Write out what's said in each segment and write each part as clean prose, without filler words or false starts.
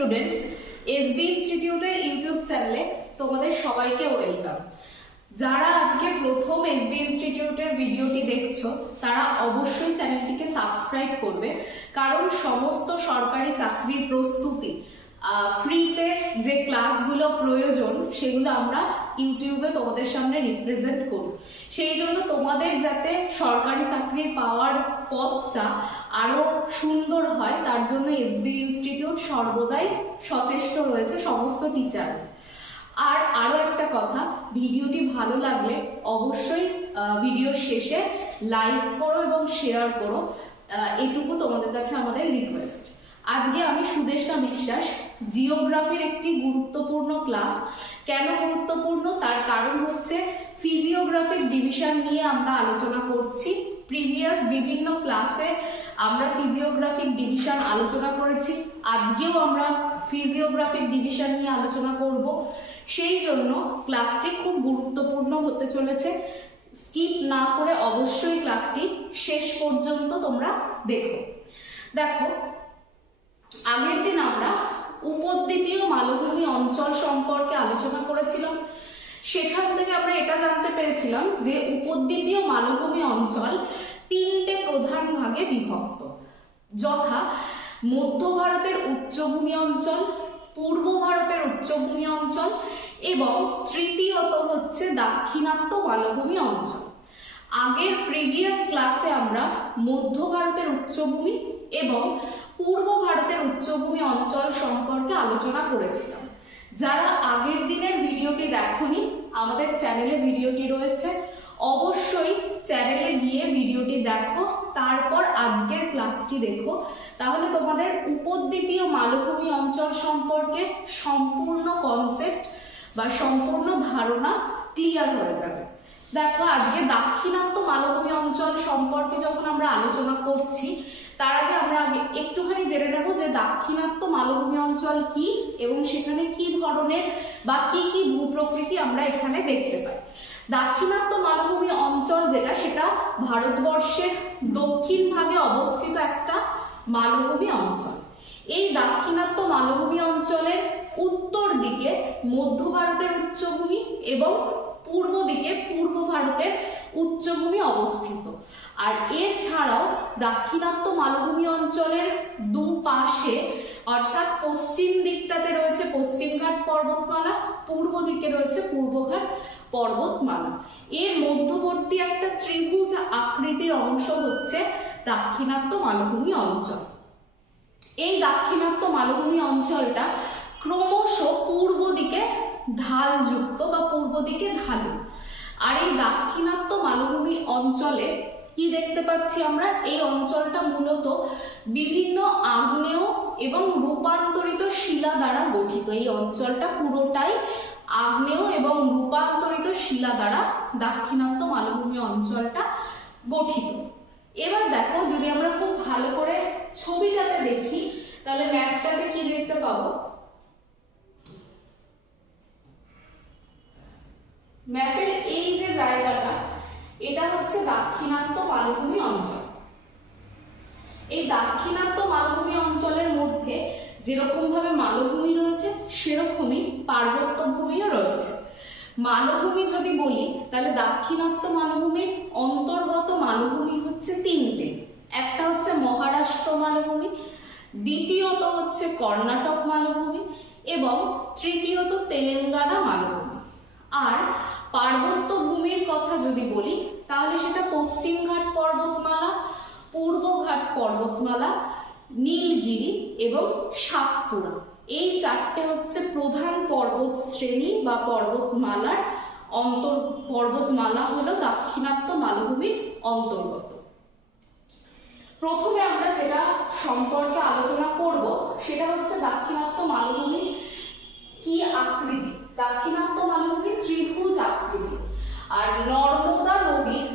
Students, SB ইনস্টিটিউটের YouTube চ্যানেলে তোমাদের সবাইকে ওয়েলকাম। যারা আজকে প্রথম এসবি ইনস্টিটিউটের ভিডিওটি দেখছো তারা অবশ্যই চ্যানেলটিকে সাবস্ক্রাইব করবে, কারণ সমস্ত সরকারি চাকরির প্রস্তুতি ফ্রিতে যে ক্লাসগুলো প্রয়োজন সেগুলো আমরা ইউটিউবে তোমাদের সামনে রিপ্রেজেন্ট করব। সেই জন্য তোমাদের যাতে সরকারি চাকরির পাওয়ার পথটা আরো সুন্দর হয় তার জন্য এসবি ইনস্টিটিউট সর্বদাই সচেষ্ট রয়েছে সমস্ত টিচার। আর আরো একটা কথা, ভিডিওটি ভালো লাগলে অবশ্যই ভিডিও শেষে লাইক করো এবং শেয়ার করো, এটুকু তোমাদের কাছে আমাদের রিকোয়েস্ট। আজকে আমি সুদেষ্ণা বিশ্বাস জিওগ্রাফির একটি গুরুত্বপূর্ণ ক্লাস। কেন গুরুত্বপূর্ণ তার কারণ হচ্ছে ফিজিওগ্রাফিক ডিভিশন নিয়ে আমরা আলোচনা করছি। প্রিভিয়াস বিভিন্ন ক্লাসে আমরা ফিজিওগ্রাফিক ডিভিশন আলোচনা করেছি, আজকেও আমরা ফিজিওগ্রাফিক ডিভিশন নিয়ে আলোচনা করব। সেই জন্য ক্লাসটি খুব গুরুত্বপূর্ণ হতে চলেছে। স্কিপ না করে অবশ্যই ক্লাসটি শেষ পর্যন্ত তোমরা দেখো। আগের দিন আমরা উপদ্বীপীয় মালভূমি অঞ্চল সম্পর্কে আলোচনা করেছিলাম। সেখান থেকে আমরা এটা জানতে পেরেছিলাম যে উপদ্বীপীয় মালভূমি অঞ্চল তিনটে প্রধান ভাগে বিভক্ত, যথা মধ্য ভারতের উচ্চভূমি অঞ্চল, পূর্ব ভারতের উচ্চভূমি অঞ্চল এবং তৃতীয়ত হচ্ছে দাক্ষিণাত্য মালভূমি অঞ্চল। আগের প্রিভিয়াস ক্লাসে আমরা মধ্য ভারতের উচ্চভূমি এবং পূর্ব ভারতের উচ্চভূমি অঞ্চল সম্পর্কে আলোচনা করেছিলাম। যারা আগের দিনের ভিডিওটি দেখোনি, আমাদের চ্যানেলে ভিডিওটি রয়েছে, অবশ্যই চ্যানেলে গিয়ে ভিডিওটি দেখো, তারপর আজকের ক্লাসটি দেখো, তাহলে তোমাদের উপদ্বীপীয় মালভূমি অঞ্চল সম্পর্কে সম্পূর্ণ কনসেপ্ট বা সম্পূর্ণ ধারণা ক্লিয়ার হয়ে যাবে। দেখো, আজকে দাক্ষিণাত্য মালভূমি অঞ্চল সম্পর্কে যখন আমরা আলোচনা করছি তার আগে আমরা একটুখানি জেনে নেব যে দাক্ষিণাত্য মালভূমি অঞ্চল কি এবং সেখানে কি ধরনের বা কি কি ভূপ্রকৃতি আমরা এখানে দেখতে পাই। দাক্ষিণাত্য মালভূমি অঞ্চল সেটা ভারতবর্ষের দক্ষিণ ভাগে অবস্থিত একটা মালভূমি অঞ্চল। এই দাক্ষিণাত্য মালভূমি অঞ্চলের উত্তর দিকে মধ্য ভারতের উচ্চভূমি এবং পূর্ব দিকে পূর্ব ভারতের উচ্চভূমি অবস্থিত। আর এছাড়াও দাক্ষিণাত্য মালভূমি অঞ্চলের দুপাশে অর্থাৎ পশ্চিম দিকটাতে রয়েছে পশ্চিমঘাট পর্বতমালা, পূর্ব দিকে রয়েছে পূর্বঘাট পর্বতমালা। এর মধ্যবর্তী একটা ত্রিভুজ আকৃতির অংশ হচ্ছে দাক্ষিণাত্য মালভূমি অঞ্চল। এই দাক্ষিণাত্য মালভূমি অঞ্চলটা ক্রমশ পূর্ব দিকে ঢালযুক্ত বা পূর্ব দিকে ঢালু। আর এই দাক্ষিণাত্য মালভূমি অঞ্চলে কি দেখতে পাচ্ছি আমরা? এই অঞ্চলটা মূলত বিভিন্ন আগ্নেয় এবং রূপান্তরিত শিলা দ্বারা গঠিত। এই অঞ্চলটা পুরোটাই আগ্নেয় এবং রূপান্তরিত শিলা দ্বারা দাক্ষিণাত্য মালভূমি অঞ্চলটা গঠিত। এবার দেখো, যদি আমরা খুব ভালো করে ছবিটাতে দেখি তাহলে ম্যাপটাতে কি দেখতে পাবো? ম্যাপের এই যে জায়গাটা, এটা হচ্ছে দাক্ষিণাত্য মালভূমি অঞ্চল। এই দাক্ষিণাত্য মালভূমি অঞ্চলের মধ্যে যেরকম ভাবে মালভূমি রয়েছে সেরকমই পার্বত্য ভূমিও রয়েছে। মালভূমি যদি বলি তাহলে দাক্ষিণাত্য মালভূমির অন্তর্গত মালভূমি হচ্ছে তিনটে। একটা হচ্ছে মহারাষ্ট্র মালভূমি, দ্বিতীয়ত হচ্ছে কর্ণাটক মালভূমি এবং তৃতীয়ত তেলেঙ্গানা মালভূমি। আর পার্বত্য ভূমির কথা যদি বলি তাহলে সেটা পশ্চিমঘাট পর্বতমালা, পূর্বঘাট পর্বতমালা, নীলগিরি এবং সাতপুরা। এই চারটে হচ্ছে প্রধান পর্বত শ্রেণী বা পর্বতমালার পর্বতমালা হলো দাক্ষিণাত্য মালভূমির অন্তর্গত। প্রথমে আমরা যেটা সম্পর্কে আলোচনা করব সেটা হচ্ছে দাক্ষিণাত্য মালভূমির কি আকৃতি। দাক্ষিণাত্য মালভূমি ত্রিভুজ আকৃতি, আর নর্মদা নদীর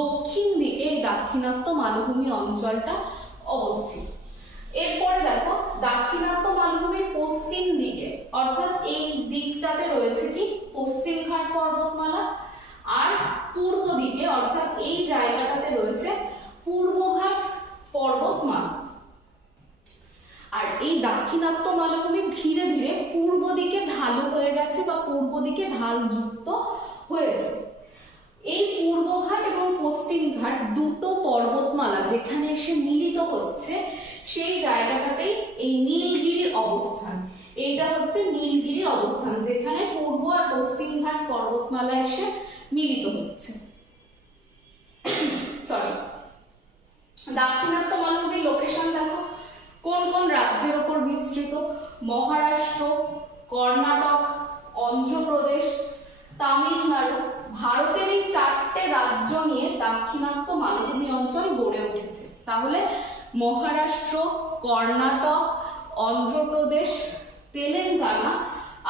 দক্ষিণ দিকে এই দাক্ষিণাত্য মালভূমি অঞ্চলটা অবস্থিত। এরপরে দেখো, দাক্ষিণাত্য মালভূমির পশ্চিম দিকে অর্থাৎ এই দিকটাতে রয়েছে কি পশ্চিমঘাট পর্বতমালা, আর পূর্ব দিকে অর্থাৎ এই জায়গাটাতে রয়েছে পূর্বঘাট পর্বতমালা। আর এই দাক্ষিণাত্য মালভূমি ধীরে ধীরে পূর্ব দিকে ঢালু হয়ে গেছে বা পূর্ব দিকে ঢাল যুক্ত হয়েছে। এই পূর্বঘাট এবং পশ্চিম ঘাট দুটো পর্বতমালা যেখানে এসে মিলিত হচ্ছে সেই জায়গাটাতেই এই নীলগিরির অবস্থান। এইটা হচ্ছে নীলগিরির অবস্থান, যেখানে পূর্ব আর পশ্চিম ঘাট পর্বতমালা এসে মিলিত হচ্ছে। সরি, দাক্ষিণাত্য মালভূমির লোকেশন দেখো কোন কোন রাজ্যের উপর বিস্তৃত। মহারাষ্ট্র, কর্ণাটক, অন্ধ্রপ্রদেশ, তামিলনাড়ু। ভারতের এই 4টে রাজ্য নিয়ে দাক্ষিণাত্য মালভূমি অঞ্চল গড়ে উঠেছে। তাহলে মহারাষ্ট্র, কর্ণাটক, অন্ধ্রপ্রদেশ, তেলেঙ্গানা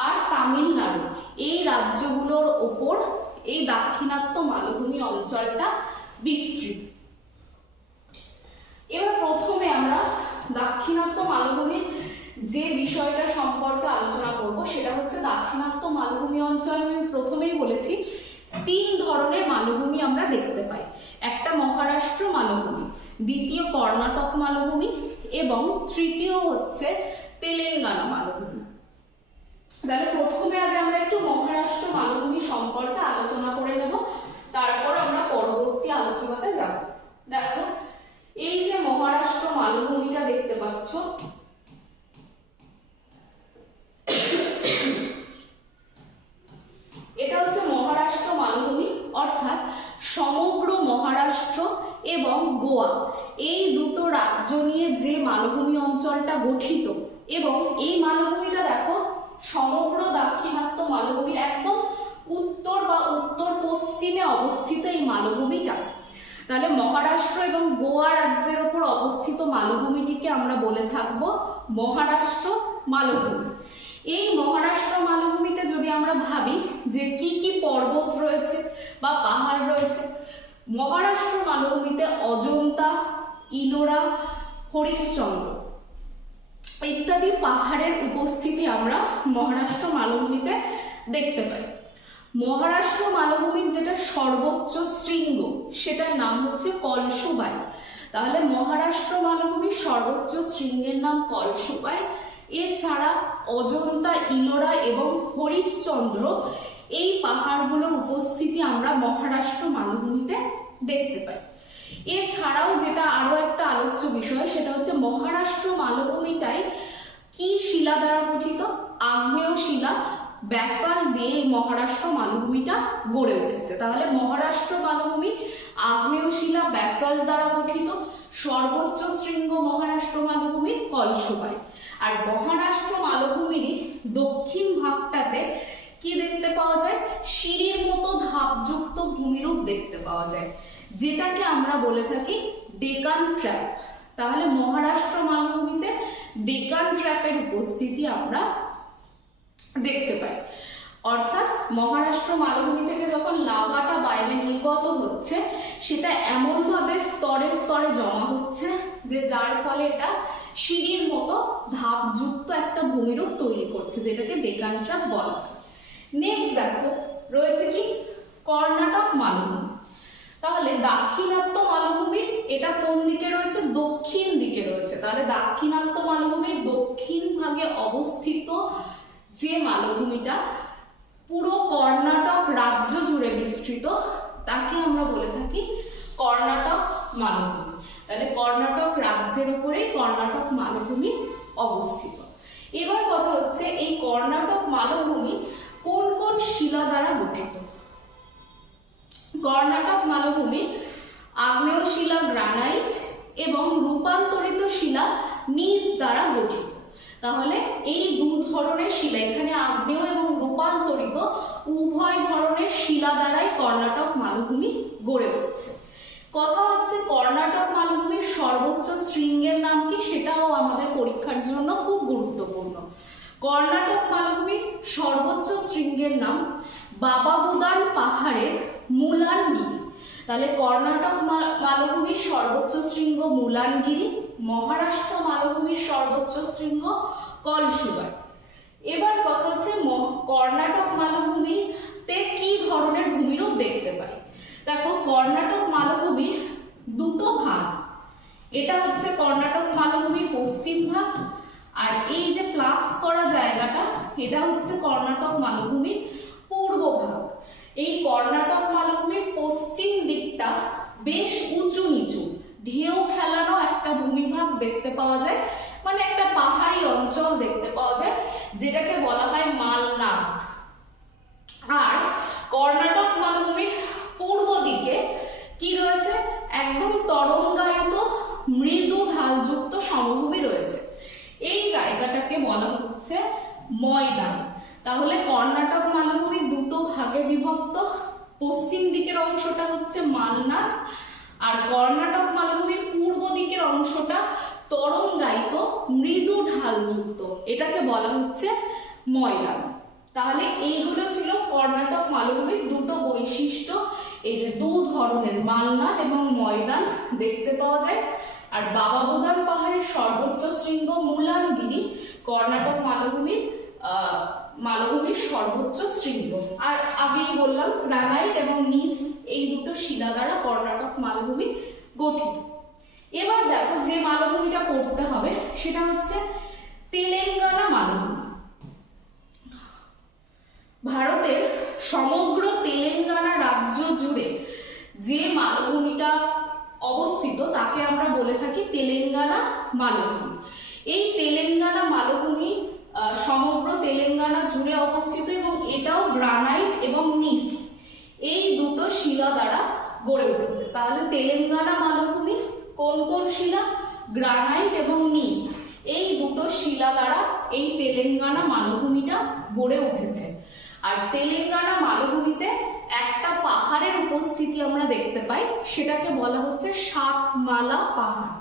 আর তামিলনাড়ু এই রাজ্যগুলোর ওপর এই দাক্ষিণাত্য মালভূমি অঞ্চলটা বিস্তৃত। এবার প্রথমে আমরা দাক্ষিণাত্য মালভূমির যে বিষয়টা সম্পর্কে আলোচনা করব সেটা হচ্ছে দাক্ষিণাত্য মালভূমি অঞ্চল। আমি প্রথমেই বলেছি 3 ধরনের মালভূমি আমরা দেখতে পাই। একটা মহারাষ্ট্র মালভূমি, দ্বিতীয় কর্ণাটক মালভূমি এবং তৃতীয় হচ্ছে তেলেঙ্গানা মালভূমি। তাহলে প্রথমে আগে আমরা একটু মহারাষ্ট্র মালভূমি সম্পর্কে আলোচনা করে নেব, তারপর আমরা পরবর্তী আলোচনাতে যাব। দেখো এই যে মহারাষ্ট্র মালভূমিটা দেখতে পাচ্ছ, এটা হচ্ছে মহারাষ্ট্র মালভূমি, অর্থাৎ সমগ্র মহারাষ্ট্র এবং গোয়া এই দুটো রাজ্য নিয়ে যে মালভূমি অঞ্চলটা গঠিত। এবং এই মালভূমিটা দেখো সমগ্র দাক্ষিণাত্য মালভূমির একদম উত্তর বা উত্তর পশ্চিমে অবস্থিত এই মালভূমিটা। তাহলে মহারাষ্ট্র এবং গোয়া রাজ্যের উপর অবস্থিত মালভূমিটিকে আমরা বলে থাকবো মহারাষ্ট্র মালভূমি। এই মহারাষ্ট্র মালভূমিতে যদি আমরা ভাবি যে কি কি পর্বত রয়েছে বা পাহাড় রয়েছে, মহারাষ্ট্র মালভূমিতে অজন্তা, ইলোরা, হরিশ্চন্দ্র ইত্যাদি পাহাড়ের উপস্থিতি আমরা মহারাষ্ট্র মালভূমিতে দেখতে পাই। মহারাষ্ট্র মালভূমির যেটা সর্বোচ্চ শৃঙ্গ সেটার নাম হচ্ছে কলসুবাই। তাহলে মহারাষ্ট্র মালভূমির সর্বোচ্চ শৃঙ্গের নাম কলসুবাই। এছাড়া অজন্তা, ইলোরা এবং হরিশ্চন্দ্র এই পাহাড়গুলোর উপস্থিতি আমরা মহারাষ্ট্র মালভূমিতে দেখতে পাই। এছাড়াও যেটা আরো একটা আলোচ্য বিষয় সেটা হচ্ছে মহারাষ্ট্র মালভূমিটাই কি শিলা দ্বারা গঠিত? আগ্নেয় শিলা, ব্যাসাল্ট দিয়ে এই মহারাষ্ট্র মালভূমিটা গড়ে উঠেছে। তাহলে মহারাষ্ট্র মালভূমি আগ্নেয় শিলা, ব্যাসাল্ট দ্বারা গঠিত। সর্বোচ্চ শৃঙ্গ মহারাষ্ট্র মালভূমির কলসুবাই। আর মহারাষ্ট্র মালভূমির দক্ষিণ ভাগটাতে কি দেখতে পাওয়া যায়? সিঁড়ির মতো ধাপযুক্ত ভূমিরূপ দেখতে পাওয়া যায়, যেটাকে আমরা বলে থাকি ডেকান ট্র্যাপ। তাহলে মহারাষ্ট্র মালভূমিতে ডেকান ট্র্যাপের উপস্থিতি আমরা দেখতে পাই। অর্থাৎ মহারাষ্ট্র মালভূমি থেকে যখন লাভাটা বাইরে নির্গত হচ্ছে সেটা এমন ভাবে স্তরে স্তরে জমা হচ্ছে যে যার ফলে এটা সিঁড়ির মতো ধাপযুক্ত একটা ভূমিরূপ তৈরি করছে, যেটাকে ডেকান ট্র্যাপ বলা হয়। নেক্সট দেখো রয়েছে কি কর্ণাটক মালভূমি। তাহলে দাক্ষিণাত্য মালভূমির এটা কোন দিকে রয়েছে? দক্ষিণ দিকে রয়েছে। তাহলে দাক্ষিণাত্য মালভূমির দক্ষিণ ভাগে অবস্থিত যে মালভূমিটা পুরো কর্ণাটক রাজ্য জুড়ে বিস্তৃত তাকে আমরা বলে থাকি কর্ণাটক মালভূমি। তাহলে কর্ণাটক রাজ্যের উপরেই কর্ণাটক মালভূমি অবস্থিত। এবার কথা হচ্ছে এই কর্ণাটক মালভূমি কোন কোন শিলা দ্বারা গঠিত? কর্ণাটক মালভূমি আগ্নেয় শিলা, গ্রানাইট এবং রূপান্তরিত শিলা নিজ দ্বারা গঠিত। তাহলে এই দু ধরনের শিলা, এখানে আগ্নেয় এবং রূপান্তরিত উভয় ধরনের শিলা দ্বারাই কর্ণাটক মালভূমি গড়ে উঠছে। কথা হচ্ছে কর্ণাটক মালভূমির সর্বোচ্চ শৃঙ্গের নাম কি, সেটাও আমাদের পরীক্ষার জন্য খুব গুরুত্বপূর্ণ। কর্ণাটক মালভূমির সর্বোচ্চ শৃঙ্গের নাম বাবা বুদান পাহাড়ের মুলানগিরি। তাহলে কর্ণাটক মালভূমির সর্বোচ্চ শৃঙ্গ মুলানগিরি, মহারাষ্ট্র মালভূমির সর্বোচ্চ শৃঙ্গ কলসুবাই। এবার কথা হচ্ছে কর্ণাটক মালভূমিতে কি ধরনের ভূমিরূপ দেখতে পাই? দেখো কর্ণাটক মালভূমির দুটো ভাগ। এটা হচ্ছে কর্ণাটক মালভূমির পশ্চিম ভাগ আর এই যে প্লাস করা জায়গাটা, এটা হচ্ছে কর্ণাটক মালভূমির পূর্বভাগ। এই কর্ণাটক মালভূমির পশ্চিম দিকটা বেশ উঁচু নিচু ঢেউ খেলানো একটা ভূমিভাগ দেখতে পাওয়া যায়, মানে একটা পাহাড়ি অঞ্চল দেখতে পাওয়া যায়, যেটাকে বলা হয় মালনাদ। আর কর্ণাটক মালভূমির পূর্ব দিকে কি রয়েছে, একদম তরঙ্গায়িত মৃদু ঢালযুক্ত সমভূমি রয়েছে। এই জায়গাটাকে বলা হচ্ছে ময়দান। তাহলে কর্ণাটক মালভূমি দুটো ভাগে বিভক্ত, পশ্চিম দিকের অংশটা হচ্ছে মালনাদ, আর কর্ণাটক মালভূমির পূর্ব দিকের অংশটা তরঙ্গায়িত মৃদু ঢালযুক্ত, এটাকে বলা হচ্ছে ময়দান। তাহলে এইগুলো ছিল কর্ণাটক মালভূমির দুটো বৈশিষ্ট্য। এই যে দু ধরনের মালনাদ এবং ময়দান দেখতে পাওয়া যায়। আর বাবা বুদান পাহাড়ের সর্বোচ্চ শৃঙ্গ মুলানগিরি কর্ণাটক মালভূমির সর্বোচ্চ শৃঙ্গ। আর আগেই বললাম গ্রানাইট এবং নিস এই দুটো শিলা দ্বারা কর্ণাটক মালভূমি গঠিত। এবার দেখো যে মালভূমিটা পড়তে হবে সেটা হচ্ছে তেলেঙ্গানা মালভূমি। ভারতের সমগ্র তেলেঙ্গানা রাজ্য জুড়ে যে মালভূমিটা অবস্থিত তাকে আমরা বলে থাকি তেলেঙ্গানা মালভূমি। এই তেলেঙ্গানা মালভূমি সমগ্র তেলেঙ্গানা জুড়ে অবস্থিত এবং এটাও গ্রানাইট এবং নিস এই দুটো শিলা দ্বারা গড়ে উঠেছে। তাহলে তেলেঙ্গানা মালভূমি কোন কোন শিলা, গ্রানাইট এবং নিস, এই দুটো শিলা দ্বারা এই তেলেঙ্গানা মালভূমিটা গড়ে উঠেছে। আর তেলেঙ্গানা মালভূমিতে একটা পাহাড়ের উপস্থিতি আমরা দেখতে পাই, সেটাকে বলা হচ্ছে সাতমালা পাহাড়।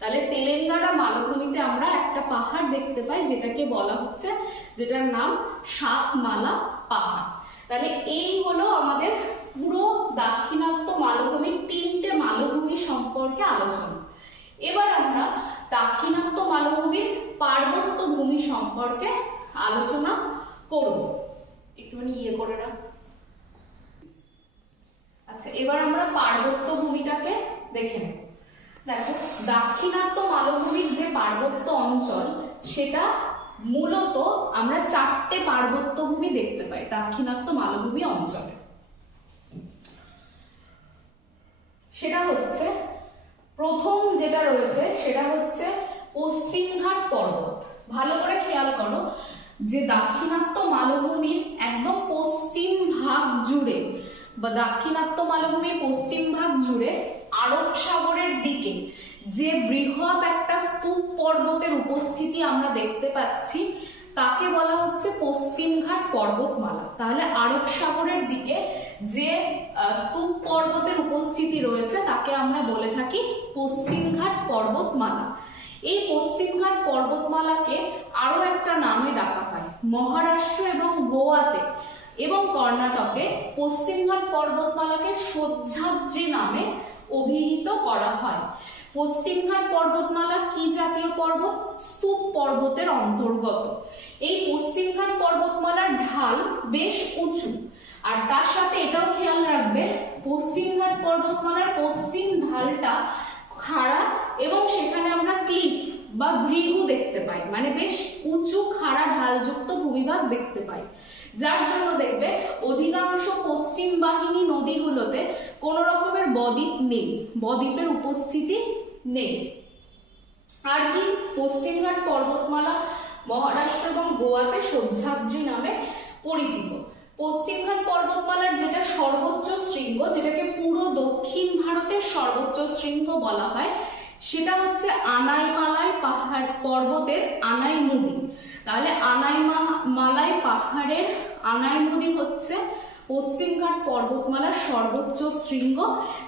তাহলে তেলেঙ্গানা মালভূমিতে আমরা একটা পাহাড় দেখতে পাই যেটাকে বলা হচ্ছে, যেটার নাম সাতমালা পাহাড়। তাহলে এই হলো আমাদের পুরো দাক্ষিণাত্য মালভূমির তিনটে মালভূমি সম্পর্কে আলোচনা। এবার আমরা দাক্ষিণাত্য মালভূমির পার্বত্য ভূমি সম্পর্কে আলোচনা করব। একটুখানি করে রাখ। আচ্ছা, এবার আমরা পার্বত্য ভূমিটাকে দেখে নেব। দেখো, দাক্ষিণাত্য মালভূমির যে পার্বত্য অঞ্চল সেটা মূলত আমরা চারটে পার্বত্য ভূমি দেখতে পাই দাক্ষিণাত্য মালভূমি অঞ্চলে। সেটা হচ্ছে, প্রথম যেটা রয়েছে সেটা হচ্ছে পশ্চিমঘাট পর্বত। ভালো করে খেয়াল করো যে দাক্ষিণাত্য মালভূমির একদম পশ্চিম ভাগ জুড়ে বা দাক্ষিণাত্য মালভূমির পশ্চিম ভাগ জুড়ে আরব সাগরের দিকে যে বৃহৎ একটা স্তূপ পর্বতের উপস্থিতি আমরা দেখতে পাচ্ছি তাকে বলা হচ্ছে পশ্চিমঘাট পর্বতমালা। তাহলে আরব সাগরের দিকে যে স্তূপ পর্বতের উপস্থিতি রয়েছে তাকে আমরা বলে থাকি পশ্চিমঘাট পর্বতমালা। এই পশ্চিমঘাট পর্বতমালাকে আরো একটা নামে ডাকা হয়। মহারাষ্ট্র এবং গোয়াতে এবং কর্ণাটকে পশ্চিমঘাট পর্বতমালাকে সহ্যাদ্রি নামে অভিহিত করা হয়। পশ্চিমঘাট পর্বতমালা কি জাতীয় পর্বত? স্তূপ পর্বতের অন্তর্গত। এই পশ্চিমঘাট পর্বতমালার ঢাল বেশ উঁচু, আর তার সাথে এটাও খেয়াল রাখবে পশ্চিমঘাট পর্বতমালার পশ্চিম ঢালটা খাড়া এবং সেখানে আমরা ক্লিফ বা ভৃগু দেখতে পাই, মানে বেশ উঁচু খাড়া ঢালযুক্ত ভূমিভাগ দেখতে পাই, যার জন্য দেখবে অধিকাংশ পশ্চিম বাহিনী নদীগুলোতে কোনো রকমের বদ্বীপ নেই, বদ্বীপের উপস্থিতি নেই। আর কি, পশ্চিমঘাট পর্বতমালা মহারাষ্ট্র এবং গোয়াতে সহ্যাদ্রি নামে পরিচিত। পশ্চিমঘাট পর্বতমালার যেটা সর্বোচ্চ শৃঙ্গ, যেটাকে পুরো দক্ষিণ ভারতের সর্বোচ্চ শৃঙ্গ বলা হয়, সেটা হচ্ছে আনাইমালাই পাহাড় পর্বতের আনাইমুদি। তাহলে আনাইমালাই পাহাড়ের আনাইমুদি হচ্ছে পশ্চিমঘাট পর্বতমালার সর্বোচ্চ শৃঙ্গ,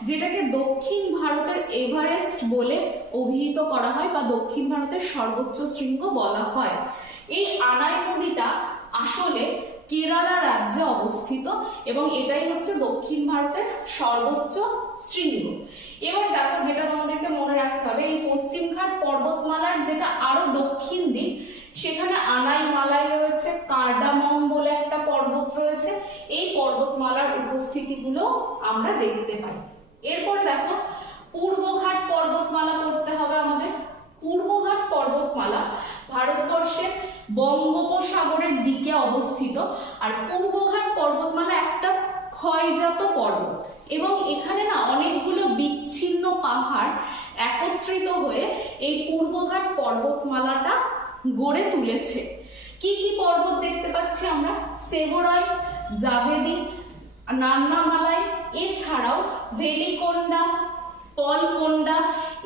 যেটাকে দক্ষিণ ভারতের এভারেস্ট বলে অভিহিত করা হয় বা দক্ষিণ ভারতের সর্বোচ্চ শৃঙ্গ বলা হয়। এই আনাইমুদিটা আসলে কেরালা রাজ্যে অবস্থিত এবং এটাই হচ্ছে দক্ষিণ ভারতের সর্বোচ্চ শৃঙ্গ। এবার দেখো, যেটা তোমাদেরকে মনে রাখতে হবে, এই পশ্চিমঘাট পর্বতমালার যেটা আরো দক্ষিণ দিক, সেখানে আনাইমালাই রয়েছে, কার্ডামম বলে একটা পর্বত রয়েছে। এই পর্বতমালার উপস্থিতিগুলো আমরা দেখতে পাই। এরপরে দেখো, পূর্বঘাট পর্বতমালা পড়তে হবে আমাদের। পূর্বঘাট পর্বতমালা ভারতবর্ষের বঙ্গোপসাগরের দিকে অবস্থিত। আর পূর্বঘাট পর্বতমালা একটা ক্ষয়জাত পর্বত এবং এখানে না অনেকগুলো বিচ্ছিন্ন পাহাড় একত্রিত হয়ে এই পূর্বঘাট পর্বতমালাটা গড়ে তুলেছে। কি কি পর্বত দেখতে পাচ্ছি আমরা? সেভরয়, জাভেদি, নান্নামালাই, এছাড়াও ভেলিকোন্ডা, পলকোন্ডা,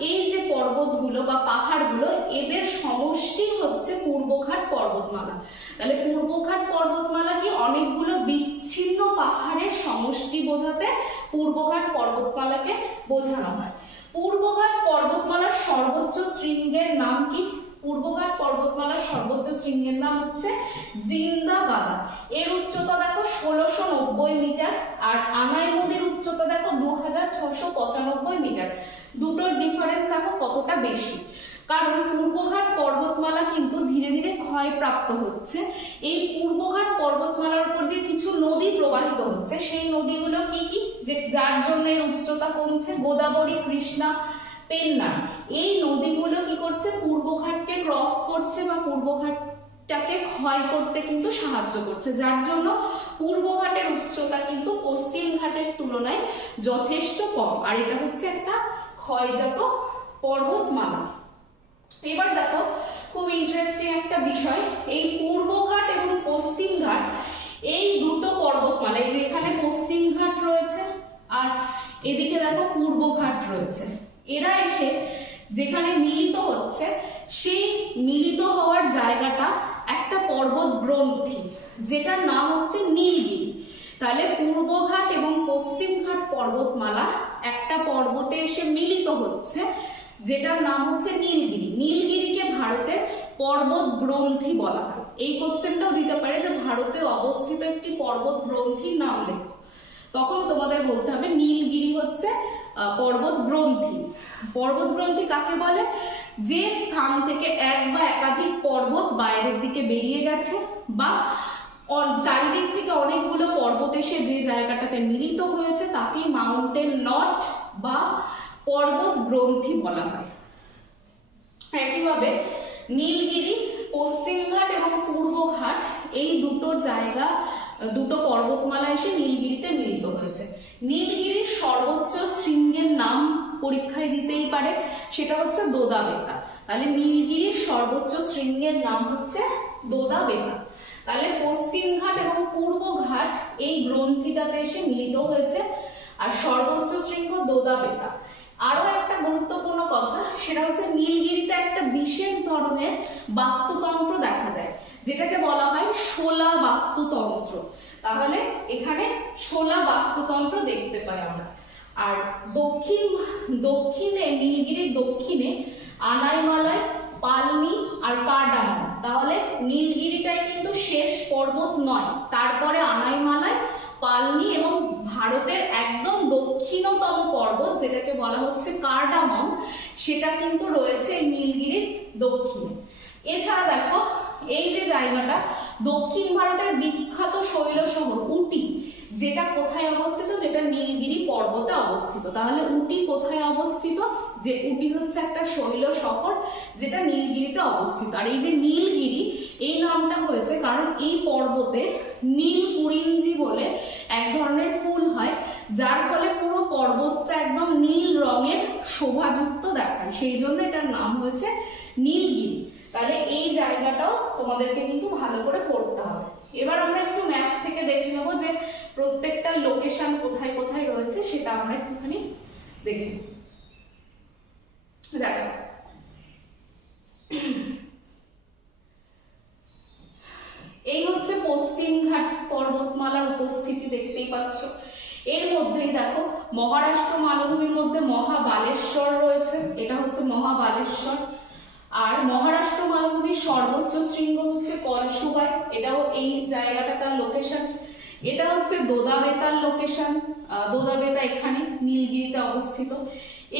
এই যে পর্বতগুলো বা পাহাড়গুলো এদের সমষ্টি হচ্ছে পূর্বঘাট পর্বতমালা। তাহলে পূর্বঘাট পর্বতমালা কি অনেকগুলো বিচ্ছিন্ন পাহাড়ের সমষ্টি বোঝাতে পূর্বঘাট পর্বতমালাকে বোঝানো হয়। পূর্বঘাট পর্বতমালার সর্বোচ্চ শৃঙ্গের নাম কি? পূর্বঘাট পর্বতমালার সর্বোচ্চ শৃঙ্গের নাম হচ্ছে জিন্দা গাদা। এর উচ্চতা দেখো 1690 মিটার আর আনাই নদীর উচ্চতা দেখো 2695 মিটার। দুটোর ডিফারেন্স দেখো কতটা বেশি, কারণ পূর্বঘাট পর্বতমালা কিন্তু ধীরে ধীরে ক্ষয়প্রাপ্ত হচ্ছে। এই পূর্বঘাট পর্বতমালার উপর দিয়ে কিছু নদী প্রবাহিত হচ্ছে। সেই নদীগুলো কি কি, যে যার জন্য এর উচ্চতা কমছে? গোদাবরী, কৃষ্ণা, পেন্না। এই নদীগুলো কি করছে? পূর্বঘাটকে ক্রস করছে বা পূর্বঘাটটাকে ক্ষয় করতে কিন্তু সাহায্য করছে, যার জন্য পূর্বঘাটের উচ্চতা কিন্তু পশ্চিম ঘাটের তুলনায় যথেষ্ট কম। আর এটা হচ্ছে একটা ক্ষয়জাত পর্বতমালা। এবার দেখো খুব ইন্টারেস্টিং একটা বিষয়, এই পূর্বঘাট এবং পশ্চিম ঘাট এই দুটো পর্বতমালা, এখানে পশ্চিম ঘাট রয়েছে আর এদিকে দেখো পূর্বঘাট রয়েছে, এরা এসে যেখানে মিলিত হচ্ছে সেই মিলিত হওয়ার জায়গাটা একটা পর্বত গ্রন্থি, যেটার নাম হচ্ছে নীলগিরি। তাহলে পূর্বঘাট এবং পশ্চিমঘাট পর্বতমালা একটা পর্বতে এসে মিলিত হচ্ছে, যেটার নাম হচ্ছে নীলগিরি। নীলগিরিকে ভারতের পর্বত গ্রন্থি বলা হয়। এই কোশ্চেনটাও দিতে পারে যে ভারতে অবস্থিত একটি পর্বত গ্রন্থির নাম লেখো, তখন তোমাদের বলতে হবে নীলগিরি হচ্ছে পর্বত গ্রন্থি। পর্বত গ্রন্থি কাকে বলে? যে স্থান থেকে এক বা একাধিক পর্বত বাইরের দিকে বেরিয়ে গেছে বা চারিদিক থেকে অনেকগুলো পর্বত এসে যে জায়গাটাতে মিলিত হয়েছে তাকেই মাউন্টেন নট বা পর্বত গ্রন্থি বলা হয়। একইভাবে নীলগিরি, পশ্চিমঘাট এবং পূর্বঘাট এই দুটো জায়গা, দুটো পর্বতমালা এসে নীলগিরিতে মিলিত হয়েছে। নীলগিরির সর্বোচ্চ শৃঙ্গের নাম পরীক্ষায় দিতেই পারে, সেটা হচ্ছে দোদাবেতা। তাহলে নীলগিরির সর্বোচ্চ শৃঙ্গের নাম হচ্ছে দোদাবেতা। তাহলে পশ্চিমঘাট এবং পূর্বঘাট এই গ্রন্থিটাতে এসে মিলিত হয়েছে আর সর্বোচ্চ শৃঙ্গ দোদাবেতা। আরো একটা গুরুত্বপূর্ণ কথা, সেটা হচ্ছে নীলগিরিতে একটা বিশেষ ধরনের বাস্তুতন্ত্র দেখা যায়, যেটাকে বলা হয় শোলা বাস্তুতন্ত্র। তাহলে এখানে শোলা বাস্তুতন্ত্র দেখতে পাই আমরা। আর দক্ষিণে নীলগিরির দক্ষিণে আনাইমালাই, পালনি আর কার্ডামন। তাহলে নীলগিরিটাই কিন্তু শেষ পর্বত নয়, তারপরে আনাইমালাই, পালনি এবং ভারতের একদম দক্ষিণতম পর্বত যেটাকে বলা হচ্ছে কার্ডামন, সেটা কিন্তু রয়েছে এই নীলগিরির দক্ষিণে। এছাড়া দেখো এই যে জায়গাটা, দক্ষিণ ভারতের বিখ্যাত শৈল শহর উটি, যেটা কোথায় অবস্থিত? যেটা নীলগিরি পর্বতে অবস্থিত। তাহলে উটি কোথায় অবস্থিত? যে উটি হচ্ছে একটা শৈল শহর যেটা নীলগিরিতে অবস্থিত। আর এই যে নীলগিরি এই নামটা হয়েছে কারণ এই পর্বতে নীল কুরিঞ্জি বলে এক ধরনের ফুল হয়, যার ফলে পুরো পর্বতটা একদম নীল রঙের শোভাযুক্ত দেখায়, সেই জন্য এটার নাম হয়েছে নীলগিরি। তাহলে এই জায়গাটাও তোমাদেরকে কিন্তু ভালো করে পড়তে হবে। এবার আমরা একটু ম্যাপ থেকে দেখে নেবো যে প্রত্যেকটা লোকেশন কোথায় কোথায় রয়েছে, সেটা আমরা একটুখানি দেখে নেব। দেখো এই হচ্ছে পশ্চিমঘাট পর্বতমালার উপস্থিতি, দেখতেই পাচ্ছ। এর মধ্যেই দেখো মহারাষ্ট্র মালভূমির মধ্যে মহাবালেশ্বর রয়েছে, এটা হচ্ছে মহাবালেশ্বর। আর মহারাষ্ট্র মালভূমির সর্বোচ্চ শৃঙ্গ হচ্ছে কলসুবাই, এটাও এই জায়গাটা তার লোকেশন। এটা হচ্ছে দোদাবেতার লোকেশন, দোদাবেতা এখানে নীলগিরিতে অবস্থিত।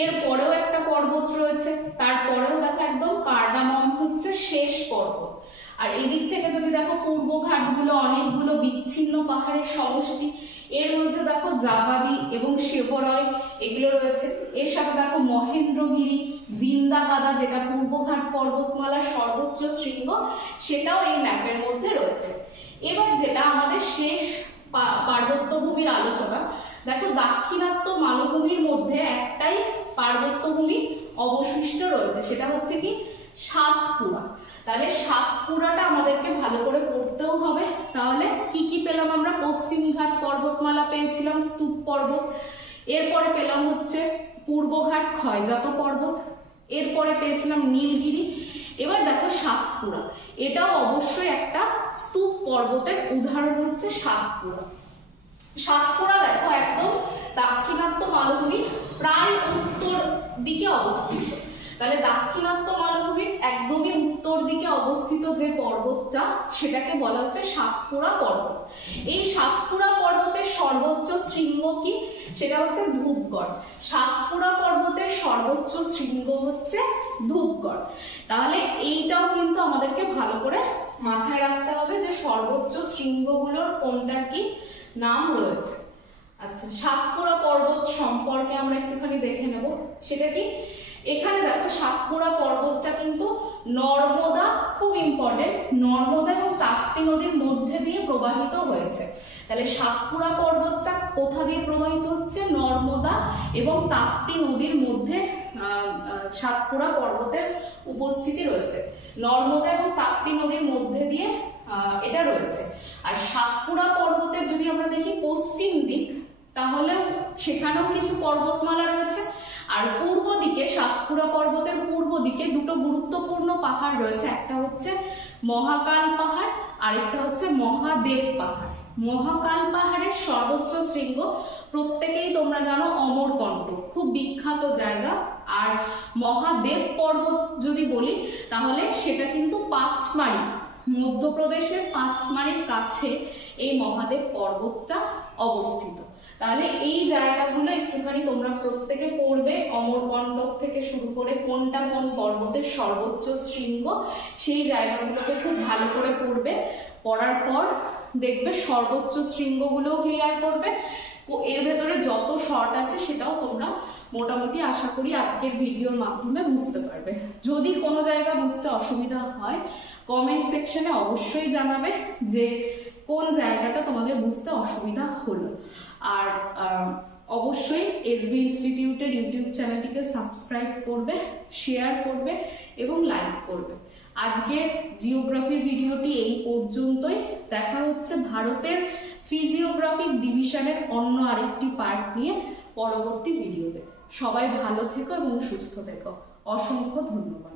এর পরেও একটা পর্বত রয়েছে, তারপরেও দেখো একদম কার্ডামন হচ্ছে শেষ পর্বত। আর এদিক থেকে যদি দেখো পূর্বঘাটগুলো অনেকগুলো বিচ্ছিন্ন পাহাড়ের সমষ্টি, এর মধ্যে দেখো জাভাদি এবং সেভরয় এগুলো রয়েছে। এর সাথে দেখো মহেন্দ্রগিরি, জিন্দাগাদা যেটা পূর্বঘাট পর্বতমালার সর্বোচ্চ শৃঙ্গ, সেটাও এই ম্যাপের মধ্যে রয়েছে। এবার যেটা আমাদের শেষ পার্বত্য ভূমির আলোচনা, দেখো দাক্ষিণাত্য মালভূমির মধ্যে একটাই পার্বত্য ভূমি অবশিষ্ট রয়েছে, সেটা হচ্ছে কি সাতপুরা। তাহলে সাতপুরাটা আমাদেরকে ভালো করে পড়তেও হবে। তাহলে কি কি পেলাম আমরা? পশ্চিমঘাট পর্বতমালা পেয়েছিলাম, স্তূপ পর্বত। এরপরে পেলাম হচ্ছে পূর্বঘাট ক্ষয়জাত পর্বত। এরপরে পেয়েছিলাম নীলগিরি। এবার দেখো সাতপুরা, এটাও অবশ্যই একটা স্তূপ পর্বতের উদাহরণ হচ্ছে সাতপুরা। সাতপুরা দেখো একদম দাক্ষিণাত্য মালভূমির প্রায় উত্তর দিকে অবস্থিত। তাহলে দাক্ষিণাত্য মালভূমির একদমই উত্তর দিকে অবস্থিত যে পর্বতটা, সেটাকে বলা হচ্ছে সাতপুরা পর্বত। এই সাতপুরা পর্বতের সর্বোচ্চ শৃঙ্গ কি? সেটা হচ্ছে ধূপগড়। সাতপুরা পর্বতের সর্বোচ্চ শৃঙ্গ হচ্ছে ধূপগড়। তাহলে এইটাও কিন্তু আমাদেরকে ভালো করে মাথায় রাখতে হবে যে সর্বোচ্চ শৃঙ্গগুলোর কোনটার কি নাম রয়েছে। আচ্ছা, সাতপুরা পর্বত সম্পর্কে আমরা একটুখানি দেখে নেব। সেটা কি? এখানে দেখো সাতপুরা পর্বতটা কিন্তু নর্মদা, খুব ইম্পর্টেন্ট, নর্মদা এবং তাপ্তি নদীর মধ্যে দিয়ে প্রবাহিত হয়েছে। তাহলে সাতপুরা পর্বতটা কোথা দিয়ে প্রবাহিত হচ্ছে? নর্মদা এবং তাপ্তি নদীর মধ্যে সাতপুরা পর্বতের উপস্থিতি রয়েছে। নর্মদা এবং তাপ্তি নদীর মধ্যে দিয়ে এটা রয়েছে। আর সাতপুরা পর্বতের যদি আমরা দেখি পশ্চিম দিক, তাহলে সেখানেও কিছু পর্বতমালা রয়েছে। আর পূর্ব দিকে, সাতপুরা পর্বতের পূর্ব দিকে দুটো গুরুত্বপূর্ণ পাহাড় রয়েছে, একটা হচ্ছে মহাকাল পাহাড়, আরেকটা হচ্ছে মহাদেব পাহাড়। মহাকাল পাহাড়ের সর্বোচ্চ শৃঙ্গ প্রত্যেকেই তোমরা জানো অমরকণ্টক, খুব বিখ্যাত জায়গা। আর মহাদেব পর্বত যদি বলি, তাহলে সেটা কিন্তু পাঁচমারি, মধ্যপ্রদেশের পাঁচমারির কাছে এই মহাদেব পর্বতটা অবস্থিত। তাহলে এই জায়গাগুলো একটুখানি তোমরা প্রত্যেকে পড়বে, অমরকণ্টক থেকে শুরু করে কোনটা কোন পর্বতের সর্বোচ্চ শৃঙ্গ, সেই জায়গাগুলোকে খুব ভালো করে পড়বে। পড়ার পর দেখবে সর্বোচ্চ শৃঙ্গগুলোও ক্লিয়ার করবে। এর ভেতরে যত শর্ট আছে সেটাও তোমরা মোটামুটি আশা করি আজকের ভিডিওর মাধ্যমে বুঝতে পারবে। যদি কোনো জায়গা বুঝতে অসুবিধা হয়, কমেন্ট সেকশনে অবশ্যই জানাবে যে কোন জায়গাটা তোমাদের বুঝতে অসুবিধা হলো। আর অবশ্যই এসবি ইনস্টিটিউটের ইউটিউব চ্যানেলটিকে সাবস্ক্রাইব করবে, শেয়ার করবে এবং লাইক করবে। আজকে জিওগ্রাফির ভিডিওটি এই পর্যন্তই। দেখা হচ্ছে ভারতের ফিজিওগ্রাফিক ডিভিশনের অন্য আরেকটি পার্ট নিয়ে পরবর্তী ভিডিওতে। সবাই ভালো থেকো এবং সুস্থ থেকো। অসংখ্য ধন্যবাদ।